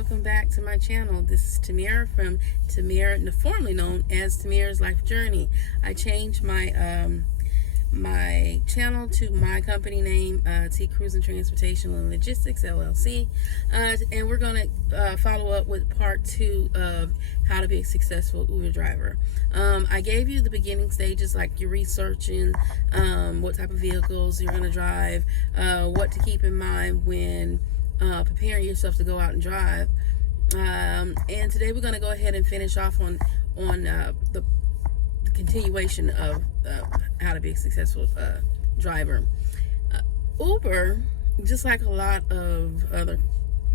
welcome back to my channel. This is Tamira from Tamira, formerly known as Tamira's Life Journey. I changed my my channel to my company name, T Cruising Transportation and Logistics LLC, and we're gonna follow up with part 2 of how to be a successful Uber driver. I gave you the beginning stages, like you're researching what type of vehicles you're gonna drive, what to keep in mind when preparing yourself to go out and drive. And today we're going to go ahead and finish off on the continuation of how to be a successful driver. Uber, just like a lot of other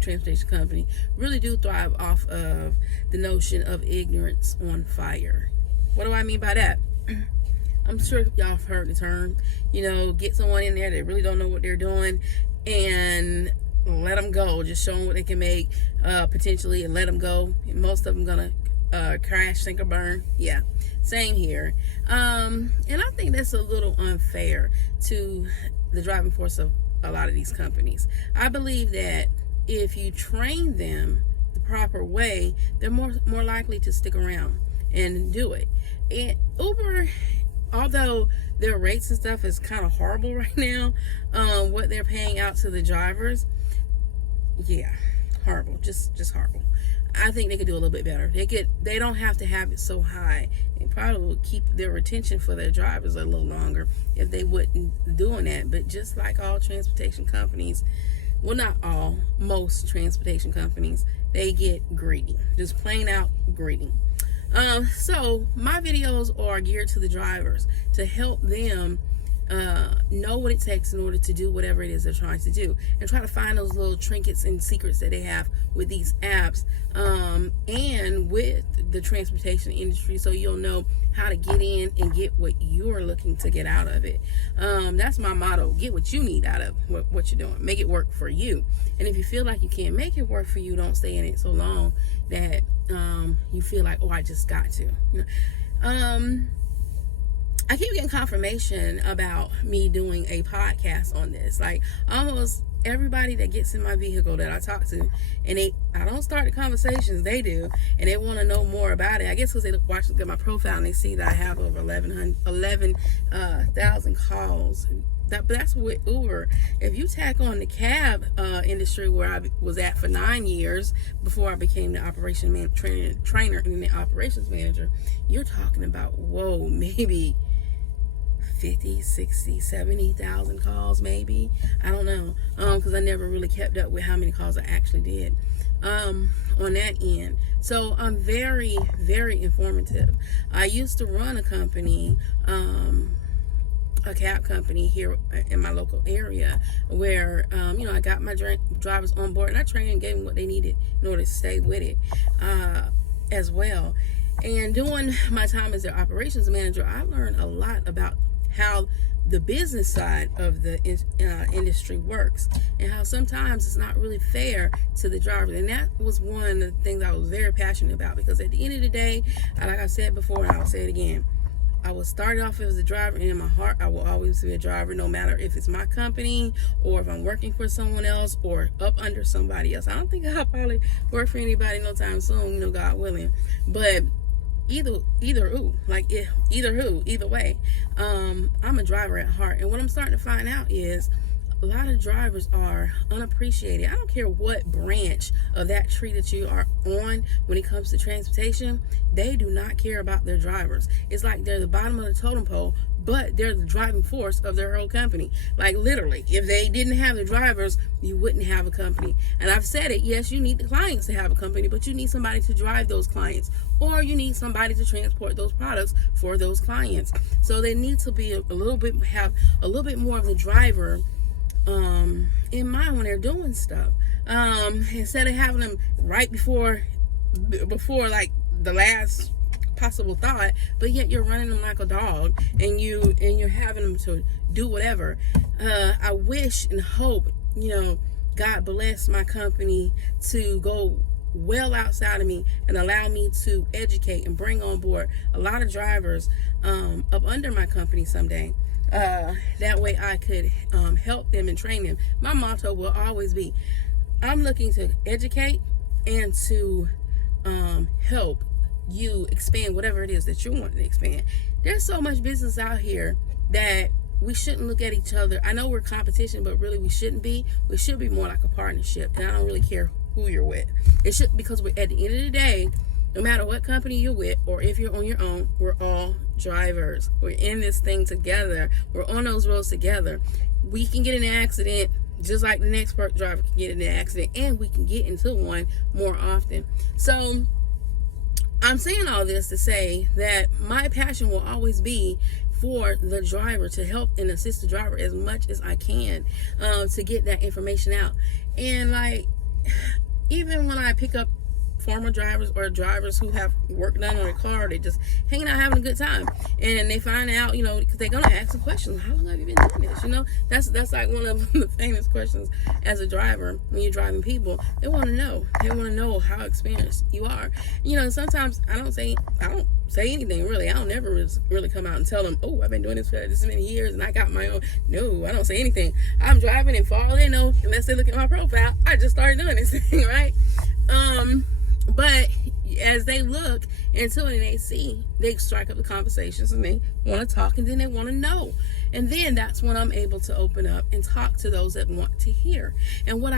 transportation company, really do thrive off of the notion of ignorance on fire. What do I mean by that? I'm sure y'all have heard the term, get someone in there that really don't know what they're doing and let them go. Just show them what they can make potentially and let them go. Most of them gonna crash, sink, or burn. Yeah, same here. And I think that's a little unfair to the driving force of a lot of these companies. I believe that if you train them the proper way, they're more likely to stick around and do it. And Uber, although their rates and stuff is kind of horrible right now, what they're paying out to the drivers, yeah, horrible, just horrible. I think they could do a little bit better. They don't have to have it so high. It probably would keep their retention for their drivers a little longer if they wouldn't doing that. But just like all transportation companies, well, not all, most transportation companies, they get greedy, just plain out greedy. So my videos are geared to the drivers to help them know what it takes in order to do whatever it is they're trying to do, and try to find those little trinkets and secrets that they have with these apps and with the transportation industry, so you'll know how to get in and get what you're looking to get out of it. That's my motto: get what you need out of what you're doing, make it work for you. And if you feel like you can't make it work for you, don't stay in it so long that you feel like, oh, I just got to. I keep getting confirmation about me doing a podcast on this. Like, almost everybody that gets in my vehicle that I talk to, and I don't start the conversations, they do, and they want to know more about it. I guess because they watch my profile and they see that I have over 11,000 calls. That's with Uber. If you tack on the cab industry, where I was at for 9 years before I became the trainer and the operations manager, you're talking about, whoa, maybe 50, 60, 70,000 calls, maybe. I don't know, because I never really kept up with how many calls I actually did on that end. So I'm very, very informative. I used to run a company, a cab company here in my local area, where I got my drivers on board, and I trained and gave them what they needed in order to stay with it as well. And during my time as their operations manager, I learned a lot about how the business side of the industry works, and how sometimes it's not really fair to the drivers. And that was one of the things I was very passionate about, because at the end of the day, like I said before, and I'll say it again, I was started off as a driver, and in my heart, I will always be a driver, no matter if it's my company or if I'm working for someone else or up under somebody else. I don't think I'll probably work for anybody no time soon, God willing. But either way, I'm a driver at heart. And what I'm starting to find out is a lot of drivers are unappreciated. I don't care what branch of that tree that you are on when it comes to transportation, they do not care about their drivers. It's like they're the bottom of the totem pole, but they're the driving force of their whole company. Like, literally, if they didn't have the drivers, you wouldn't have a company. And I've said it, yes, you need the clients to have a company, but you need somebody to drive those clients, or you need somebody to transport those products for those clients. So they need to be have a little bit more of the driver in mind when they're doing stuff, instead of having them right before like the last possible thought, but yet you're running them like a dog, and you're having them to do whatever. I wish and hope, God bless my company to go well outside of me and allow me to educate and bring on board a lot of drivers up under my company someday. That way I could help them and train them. My motto will always be, I'm looking to educate, and to help you expand whatever it is that you're wanting to expand. There's so much business out here that we shouldn't look at each other. I know we're competition, but really we shouldn't be. We should be more like a partnership. And I don't really care who you're with. It should, because we're, at the end of the day, no matter what company you're with or if you're on your own, we're all drivers. We're in this thing together. We're on those roads together. We can get in an accident just like the next driver can get in an accident, and we can get into one more often. So I'm saying all this to say that my passion will always be for the driver, to help and assist the driver as much as I can, to get that information out. And like, even when I pick up former drivers or drivers who have work done on their car, they just hanging out having a good time, and they find out, because they're gonna ask a question, how long have you been doing this? That's like one of the famous questions as a driver when you're driving people. They want to know how experienced you are. Sometimes I don't say anything really. I don't never really come out and tell them, oh, I've been doing this for this many years and I got my own. No, I don't say anything. I'm driving, and for all they know, unless they look at my profile, I just started doing this thing, right? But as they look into it and they see, they strike up the conversations and they want to talk, and then they want to know. And then that's when I'm able to open up and talk to those that want to hear. And one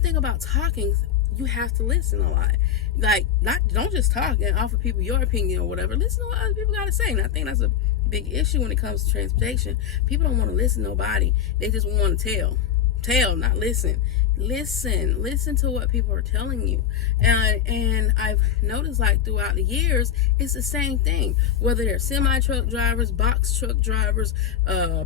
thing about talking, you have to listen a lot. Like, don't just talk and offer people your opinion or whatever. Listen to what other people got to say. And I think that's a big issue when it comes to transportation. People don't want to listen to nobody. They just want to tell, not listen. Listen to what people are telling you. And I've noticed, like, throughout the years, it's the same thing. Whether they're semi-truck drivers, box truck drivers,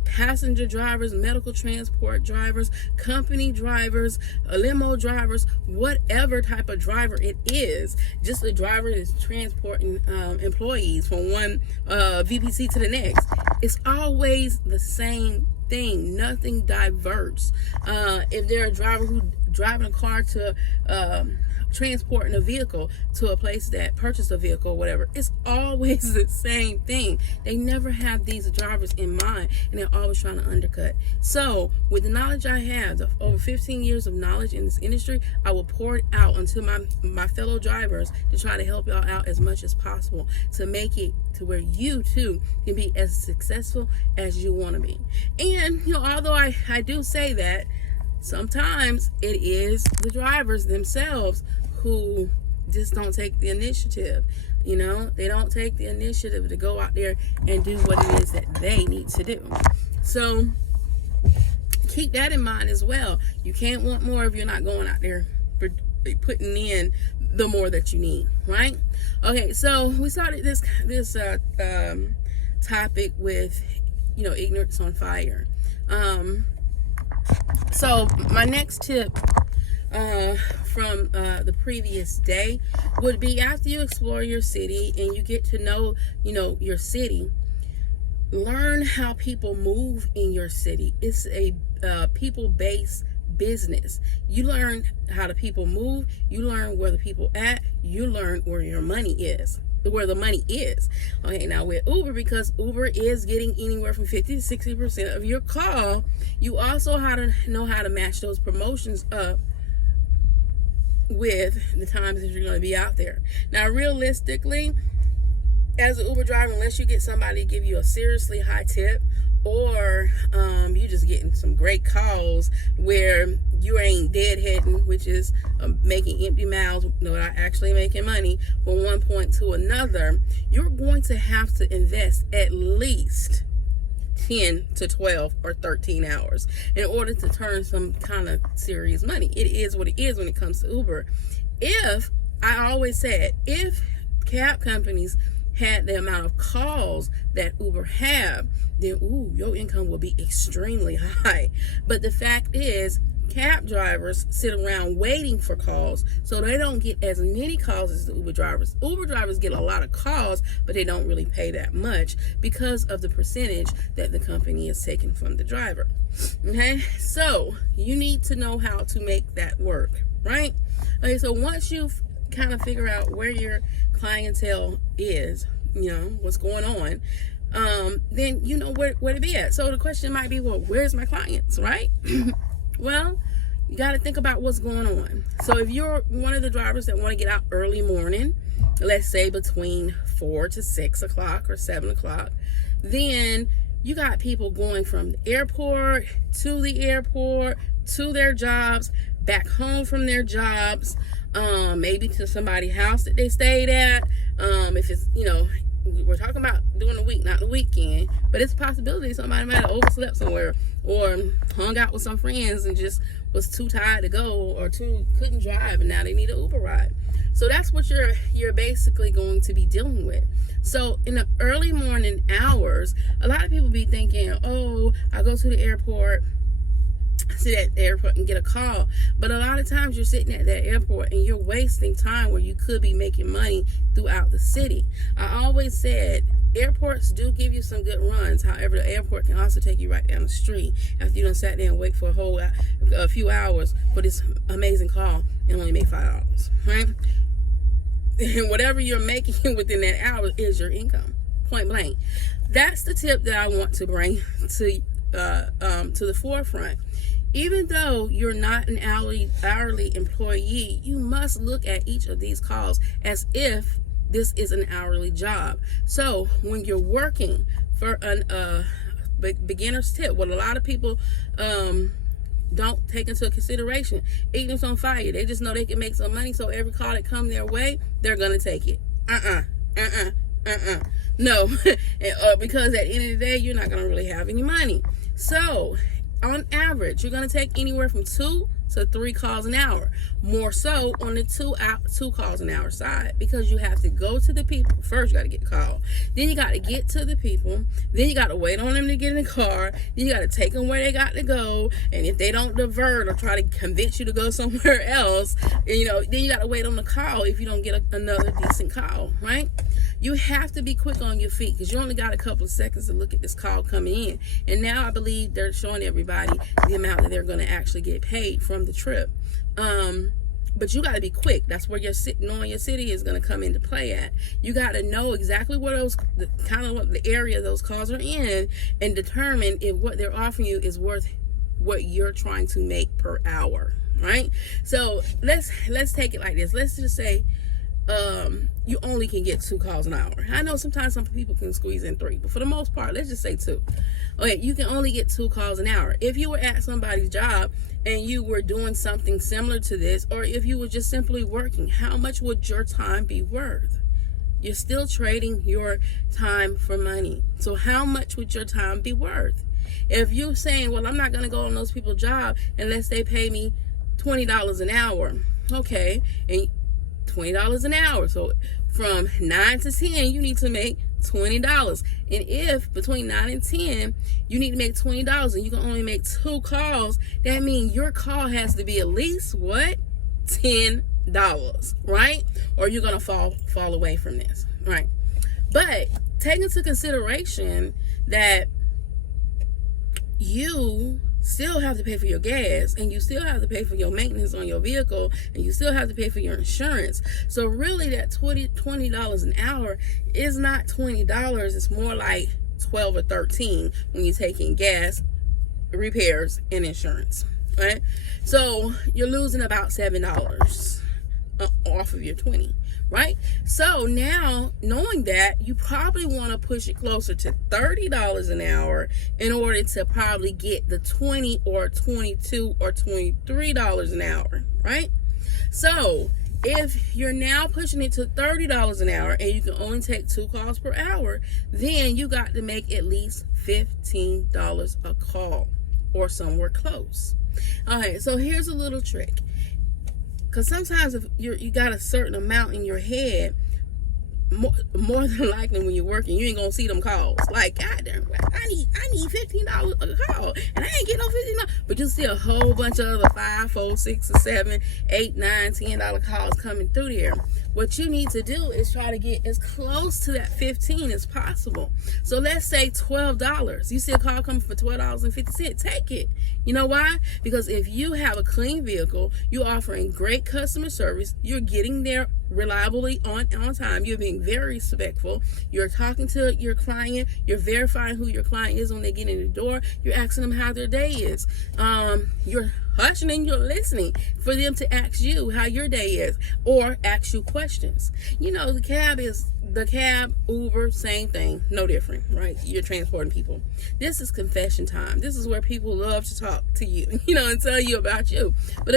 passenger drivers, medical transport drivers, company drivers, limo drivers, whatever type of driver it is, just a driver that's transporting employees from one VPC to the next. It's always the same thing. Nothing diverts. If they're a driver who driving a car to transporting a vehicle to a place that purchased a vehicle or whatever, it's always the same thing. They never have these drivers in mind, and they're always trying to undercut. So with the knowledge I have, the over 15 years of knowledge in this industry, I will pour it out onto my fellow drivers to try to help y'all out as much as possible, to make it to where you too can be as successful as you want to be. And although I do say that, sometimes it is the drivers themselves who just don't take the initiative. They don't take the initiative to go out there and do what it is that they need to do. So keep that in mind as well. You can't want more if you're not going out there for putting in the more that you need, right? Okay, so we started this topic with ignorance on fire. So my next tip from the previous day would be, after you explore your city and you get to know your city, learn how people move in your city. It's a people-based business. You learn how the people move, you learn where the people at, you learn where your money is. Where the money is. Okay, now with Uber, because Uber is getting anywhere from 50 to 60% of your call, you also know how to match those promotions up with the times that you're going to be out there. Now, realistically, as an Uber driver, unless you get somebody to give you a seriously high tip, or you just getting some great calls where you ain't deadheading, which is making empty miles, not actually making money from one point to another, you're going to have to invest at least 10 to 12 or 13 hours in order to turn some kind of serious money. It is what it is when it comes to Uber. I always said, if cab companies had the amount of calls that Uber have, then your income will be extremely high. But the fact is, cab drivers sit around waiting for calls, so they don't get as many calls as the Uber drivers. Uber drivers get a lot of calls, but they don't really pay that much because of the percentage that the company is taking from the driver. Okay, so you need to know how to make that work, right? Okay, so once you've kind of figure out where your clientele is, what's going on, then where to be at. So the question might be, well, where's my clients, right? Well, you got to think about what's going on. So if you're one of the drivers that want to get out early morning, let's say between 4 to 6 o'clock or 7 o'clock, then you got people going from the airport to their jobs, back home from their jobs, maybe to somebody's house that they stayed at. If it's, we're talking about during the week, not the weekend, but it's a possibility somebody might have overslept somewhere or hung out with some friends and just was too tired to go or couldn't drive, and now they need an Uber ride. So that's what you're basically going to be dealing with. So in the early morning hours, a lot of people be thinking, oh, I go to the airport, sit at the airport and get a call. But a lot of times you're sitting at that airport and you're wasting time where you could be making money throughout the city. I always said airports do give you some good runs. However, the airport can also take you right down the street after you done sat there and wait for a few hours for this amazing call and only make $5, right? And whatever you're making within that hour is your income, point blank. That's the tip that I want to bring to the forefront. Even though you're not an hourly employee, you must look at each of these calls as if this is an hourly job. So when you're working for a beginner's tip, what a lot of people don't take into consideration, ignorance on fire. They just know they can make some money, so every call that comes their way, they're gonna take it. No, because at the end of the day, you're not gonna really have any money. So on average, you're going to take anywhere from 2 to 3 calls an hour. More so on the 2 calls an hour side, because you have to go to the people. First, you got to get the call. Then you got to get to the people. Then you got to wait on them to get in the car. Then you got to take them where they got to go. And if they don't divert or try to convince you to go somewhere else, then you got to wait on the call if you don't get another decent call, right? You have to be quick on your feet because you only got a couple of seconds to look at this call coming in. And now I believe they're showing everybody the amount that they're going to actually get paid from the trip. But you got to be quick. That's where knowing your city is going to come into play at. You got to know exactly where what the area those calls are in, and determine if what they're offering you is worth what you're trying to make per hour, right? So let's take it like this. Let's just say you only can get 2 calls an hour. I know sometimes some people can squeeze in 3, but for the most part, let's just say 2. Okay, you can only get 2 calls an hour. If you were at somebody's job and you were doing something similar to this, or if you were just simply working, how much would your time be worth? You're still trading your time for money. So how much would your time be worth? If you're saying, well, I'm not going to go on those people's job unless they pay me $20 an hour. Okay, and $20 an hour. So from 9 to 10, you need to make $20. And if between 9 and 10, you need to make $20 and you can only make 2 calls, that means your call has to be at least what? $10, right? Or you're going to fall away from this, right? But take into consideration that you still have to pay for your gas, and you still have to pay for your maintenance on your vehicle, and you still have to pay for your insurance. So really that $20 an hour is not $20. It's more like 12 or 13 when you take in gas, repairs, and insurance, right? So you're losing about $7 off of your 20, right? So now, knowing that, you probably want to push it closer to $30 an hour in order to probably get the $20 or $22 or $23 an hour, right? So if you're now pushing it to $30 an hour and you can only take 2 calls per hour, then you got to make at least $15 a call or somewhere close. All right, so here's a little trick. Because sometimes if you got a certain amount in your head, more than likely when you're working, you ain't gonna see them calls. Like, God damn, I need $15 a call, and I ain't getting no $15. But you see a whole bunch of other $5, $4, $6, or $7, $8, $9, $10 calls coming through there. What you need to do is try to get as close to that 15 as possible. So let's say $12. You see a call coming for $12.50. Take it. You know why? Because if you have a clean vehicle, you're offering great customer service, you're getting there reliably on time, you're being very respectful, you're talking to your client, you're verifying who your client is when they get in the door, you're asking them how their day is, you're hushing and you're listening for them to ask you how your day is or ask you questions. You know, the cab, Uber, same thing, no different, right? You're transporting people. This is confession time. This is where people love to talk to you, you know, and tell you about you, but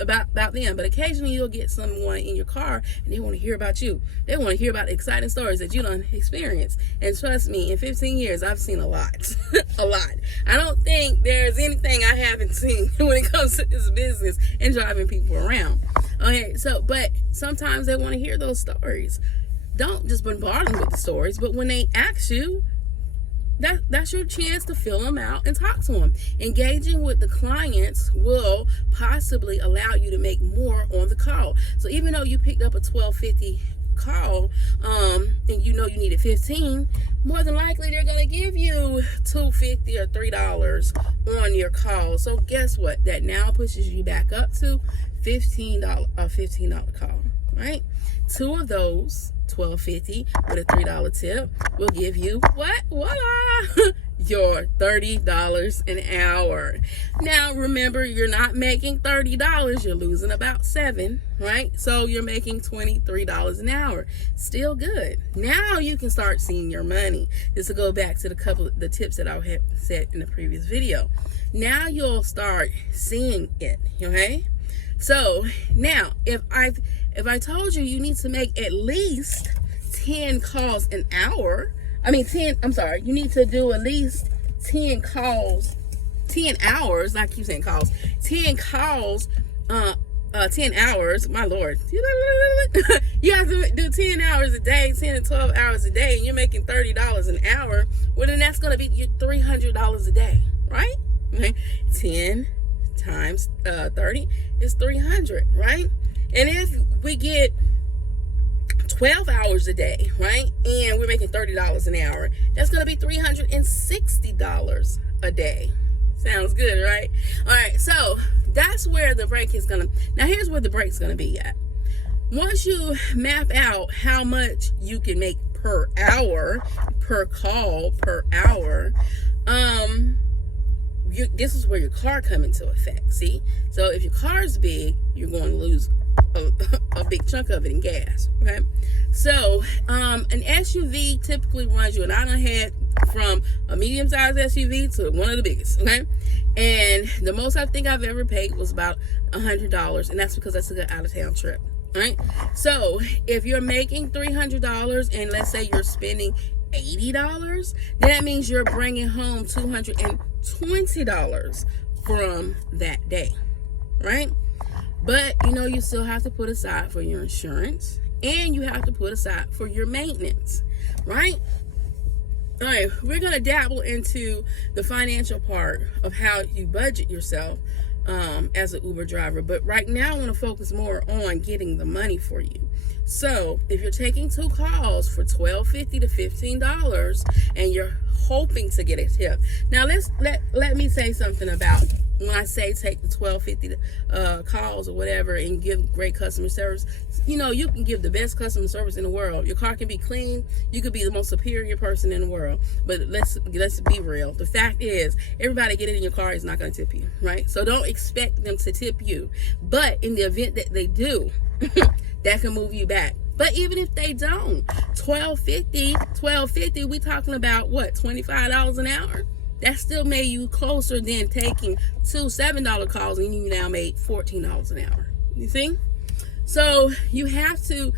about them. But occasionally you'll get someone in your car and they want to hear about you. They want to hear about exciting stories that you done experienced. And trust me, in 15 years, I've seen a lot, a lot. I don't think there's anything I haven't seen when it comes to this business and driving people around. Okay, so, but sometimes they want to hear those stories. Don't just bombard them with the stories, but when they ask you, that's your chance to fill them out and talk to them. Engaging with the clients will possibly allow you to make more on the call. So even though you picked up a $12.50 call, and you know you needed 15, more than likely they're gonna give you $2.50 or $3 on your call. So guess what? That now pushes you back up to $15 call, right? Two of those, $12.50 with a $3 tip, will give you what? Voila! Your $30 an hour. Now remember, you're not making $30, you're losing about $7, right? So you're making $23 an hour. Still good. Now you can start seeing your money. This will go back to the tips that I had said in the previous video. Now you'll start seeing it, okay? So now if I told you you need to make at least 10 calls an hour, you need to do at least 10 calls, 10 hours, I keep saying calls, 10 calls, 10 hours, my Lord. You have to do 10 hours a day, 10 to 12 hours a day, and you're making $30 an hour. Well, then that's going to be $300 a day, right? Okay. 10 times 30 is 300, right? And if we get 12 hours a day, right, and we're making $30 an hour, that's going to be $360 a day. Sounds good, right? All right, so that's where the break is going to, now here's where the break's going to be at. Once you map out how much you can make per hour, per call, per hour, this is where your car come into effect, see? So if your car's big, you're going to lose a big chunk of it in gas, okay? So an SUV typically runs you, and I done had from a medium-sized SUV to one of the biggest, okay? And the most I think I've ever paid was about $100, and that's because I took an out-of-town trip, right? So if you're making $300 and let's say you're spending $80, then that means you're bringing home $220 from that day, right? But you know, you still have to put aside for your insurance, and you have to put aside for your maintenance, right? All right, we're gonna dabble into the financial part of how you budget yourself as an Uber driver, but right now I want to focus more on getting the money for you. So if you're taking 2 calls for $12.50 to $15 and you're hoping to get a tip, now let me say something about when I say take the $12.50 calls or whatever and give great customer service. You know, you can give the best customer service in the world. Your car can be clean. You could be the most superior person in the world. But let's be real. The fact is, everybody getting in your car is not going to tip you, right? So don't expect them to tip you. But in the event that they do, that can move you back. But even if they don't, $12.50, we talking about what, $25 an hour? That still made you closer than taking 2 $7 calls and you now made $14 an hour. You see? So you have to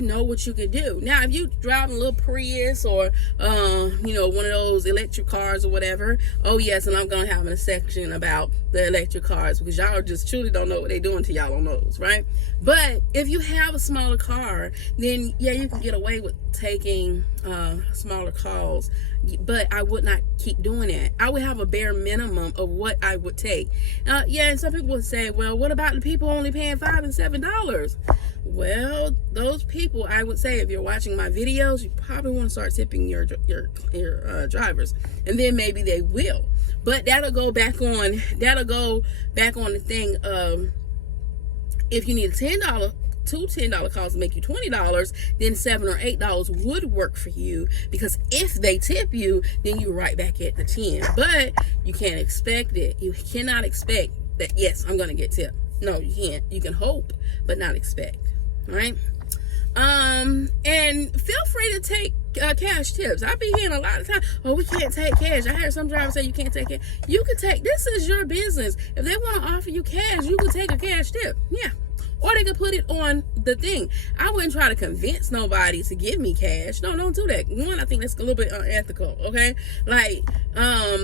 know what you can do. Now, if you drive a little Prius or one of those electric cars or whatever, oh yes, and I'm gonna have a section about the electric cars because y'all just truly don't know what they're doing till y'all on those, right? But if you have a smaller car, then yeah, you can get away with taking smaller calls, but I would not keep doing that. I would have a bare minimum of what I would take. And some people would say, well, what about the people only paying $5 and $7? Well, those people, I would say, if you're watching my videos, you probably want to start tipping your drivers, and then maybe they will. But that'll go back on the thing of if you need $2 $10 calls to make you $20, then $7 or $8 would work for you, because if they tip you, then you're right back at the 10. But you can't expect it. You cannot expect that, yes, I'm going to get tipped. No, you can't. You can hope, but not expect. Right? And feel free to take cash tips. I be hearing a lot of times, oh, we can't take cash. I heard some drivers say you can't take cash. You can take, this is your business. If they want to offer you cash, you can take a cash tip. Yeah. Or they could put it on the thing. I wouldn't try to convince nobody to give me cash. No, don't do that. One, I think that's a little bit unethical, okay? Like,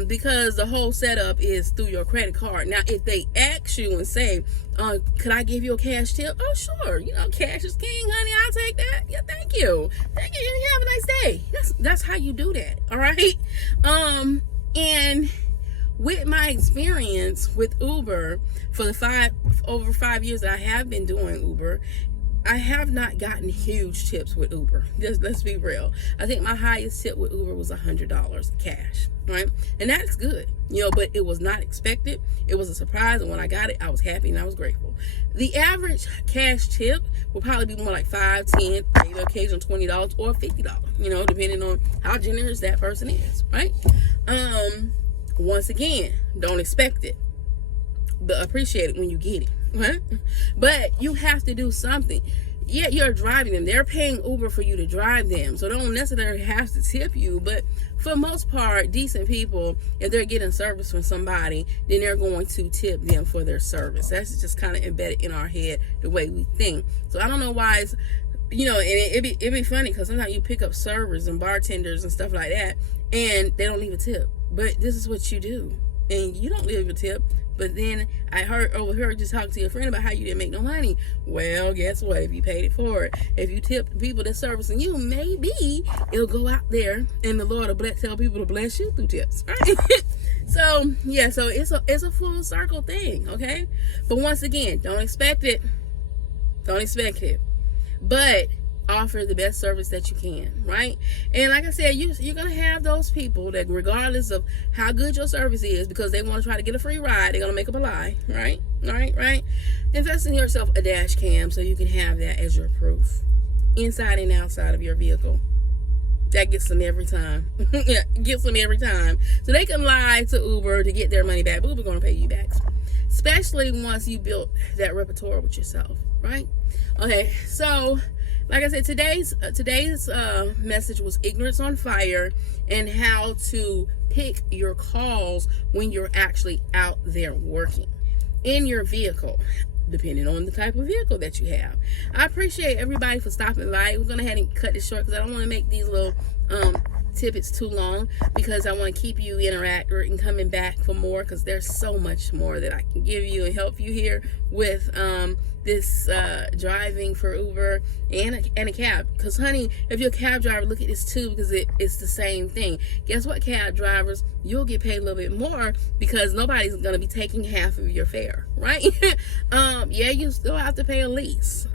because the whole setup is through your credit card. Now, if they ask you and say, could I give you a cash tip? Oh, sure. You know, cash is king, honey. I'll take that. Yeah, thank you. Thank you. You have a nice day. That's how you do that, all right? And with my experience with Uber for the over 5 years that I have been doing Uber, I have not gotten huge tips with Uber. Just let's be real. I think my highest tip with Uber was $100 cash, right? And that's good, you know, but it was not expected. It was a surprise, and when I got it, I was happy and I was grateful. The average cash tip will probably be more like $5, $10, maybe occasional $20 or $50, you know, depending on how generous that person is, right? Once again, don't expect it, but appreciate it when you get it, right? But you have to do something. Yeah, you're driving them. They're paying Uber for you to drive them, so they don't necessarily have to tip you. But for the most part, decent people, if they're getting service from somebody, then they're going to tip them for their service. That's just kind of embedded in our head, the way we think. So I don't know why it's, you know, and it'd be funny because sometimes you pick up servers and bartenders and stuff like that, and they don't leave a tip. But this is what you do, and you don't leave a tip. But then I overheard you talk to your friend about how you didn't make no money. Well, guess what? If you paid it forward, if you tip the people that's servicing you, maybe it'll go out there, and the Lord will tell people to bless you through tips. Right? So yeah, so it's a full circle thing, okay? But once again, don't expect it. Don't expect it. But offer the best service that you can, right? And like I said, you're gonna have those people that, regardless of how good your service is, because they want to try to get a free ride, they're gonna make up a lie, right? Right? Invest in yourself a dash cam so you can have that as your proof, inside and outside of your vehicle. That gets them every time. Yeah, gets them every time. So they can lie to Uber to get their money back, but Uber's gonna pay you back, especially once you built that repertoire with yourself, right? Okay, so like I said, today's message was ignorance on fire, and how to pick your calls when you're actually out there working in your vehicle, depending on the type of vehicle that you have. I appreciate everybody for stopping by. We're going to head and cut this short because I don't want to make these little tidbits too long, because I want to keep you interacting and coming back for more, because there's so much more that I can give you and help you here with this driving for Uber and a cab. Because honey, if you're a cab driver, look at this too, because it's the same thing. Guess what, cab drivers, you'll get paid a little bit more because nobody's going to be taking half of your fare, right? Yeah, you still have to pay a lease,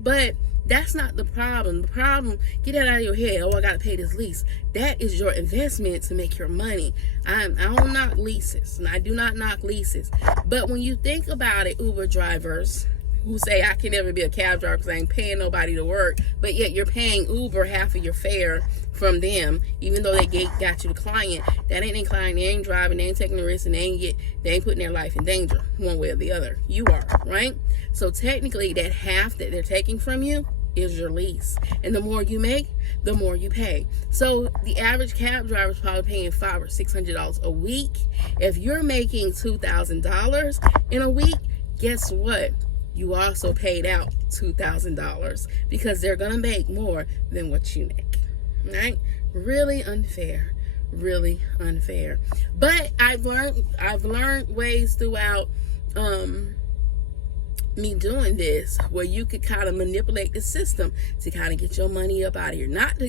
but that's not the problem. The problem, get that out of your head. Oh, I gotta pay this lease. That is your investment to make your money. I don't knock leases, and I do not knock leases. But when you think about it, Uber drivers who say I can never be a cab driver because I ain't paying nobody to work, but yet you're paying Uber half of your fare from them, even though they got you the client. That ain't their client. They ain't driving. They ain't taking the risk, and they ain't putting their life in danger one way or the other. You are, right? So technically, that half that they're taking from you is your lease, and the more you make, the more you pay. So the average cab driver is probably paying $500 or $600 a week. If you're making $2,000 in a week, guess what? You also paid out $2,000, because they're gonna make more than what you make, right? Really unfair, really unfair. But I've learned ways throughout me doing this where you could kind of manipulate the system to kind of get your money up out of here. Not to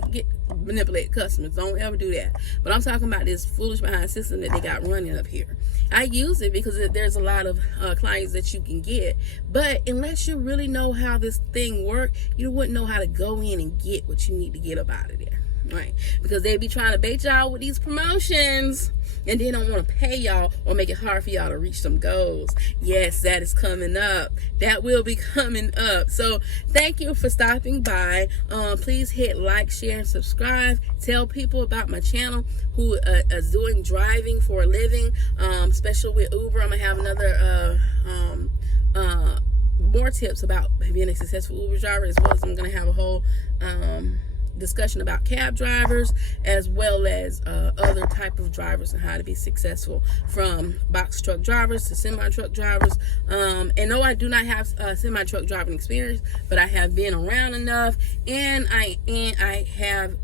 manipulate customers, don't ever do that. But I'm talking about this foolish behind system that they got running up here. I use it because there's a lot of clients that you can get, but unless you really know how this thing works, you wouldn't know how to go in and get what you need to get up out of there, right? Because they be trying to bait y'all with these promotions, and then don't want to pay y'all or make it hard for y'all to reach some goals. Yes, that is coming up. That will be coming up. So thank you for stopping by. Please hit like, share, and subscribe. Tell people about my channel who is doing driving for a living, especially with Uber. I'm gonna have another more tips about being a successful Uber driver, as well as I'm going to have a whole discussion about cab drivers, as well as other type of drivers and how to be successful, from box truck drivers to semi truck drivers. And no, I do not have semi truck driving experience, but I have been around enough, and I have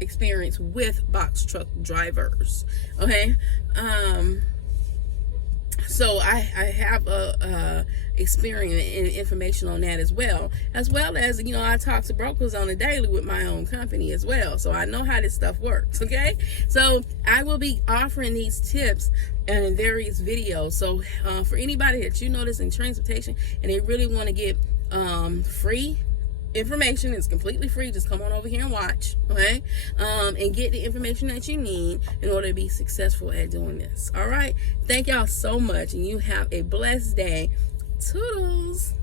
experience with box truck drivers. Okay. So I have experience and information on that, as well as I talk to brokers on a daily with my own company as well, so I know how this stuff works. Okay, so I will be offering these tips in various videos. So for anybody that that's in transportation and they really want to get free information, it's completely free, just come on over here and watch, okay, and get the information that you need in order to be successful at doing this. All right, thank y'all so much, and you have a blessed day. Toodles.